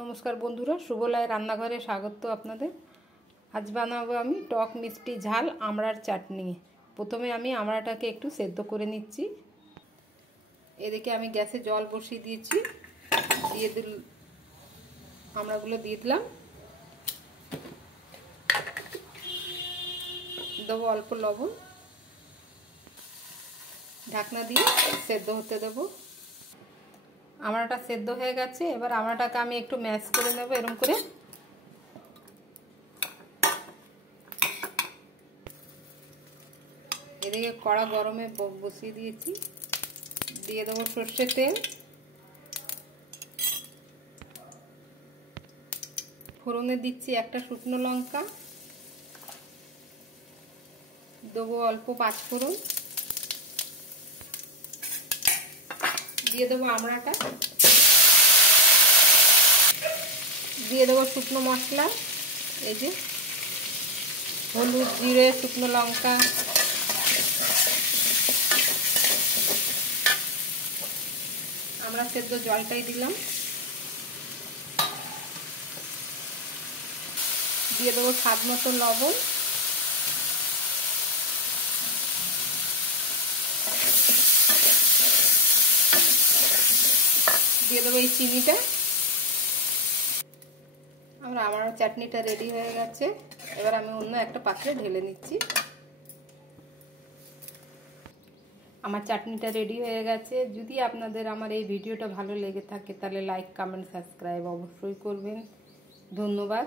नमस्कार बंधुरा शुभलय रान्नाघरे स्वागत आपनादेर। आज बानाबो आमी टक मिष्टि झाल आमड़ार चाटनी। प्रथमे आमी आमड़ाटाके एकटु सेদ্ধ करे निচ্ছি। एदिके आमी ग्यासे जल बसिए दिएছি, दिए दिल आमड़ागुलो दिए दिलाम, देবো अल्प लवण, ढाकना दिए सेদ্ধ होते देবো। আমড়াটা সেদ্ধ হয়ে গেছে, এবার আমড়াটাকে আমি একটু ম্যাশ করে নেব এরকম করে। এদিকে কড়া গরমে বসিয়ে দিয়েছি, দিয়ে দেবো সরষের তেল, ফোড়নে দিচ্ছি একটা শুকনো লঙ্কা, দেবো অল্প পাঁচফোড়ন, দিয়ে দেবো আমড়াটা, দিয়ে দেবো শুকনো মশলা, এই যে হলুদ, জিরে, শুকনো লঙ্কা, আমরা সেদ্ধ জলটাই দিলাম, দিয়ে দেবো স্বাদ মতো লবণ, দিয়ে দেবো এই চিনিটা। আমার চাটনিটা রেডি হয়ে গেছে, এবার আমি অন্য একটা পাত্রে ঢেলে নিচ্ছি। আমার চাটনিটা রেডি হয়ে গেছে। যদি আপনাদের আমার এই ভিডিওটা ভালো লেগে থাকে তাহলে লাইক, কমেন্ট, সাবস্ক্রাইব অবশ্যই করবেন। ধন্যবাদ।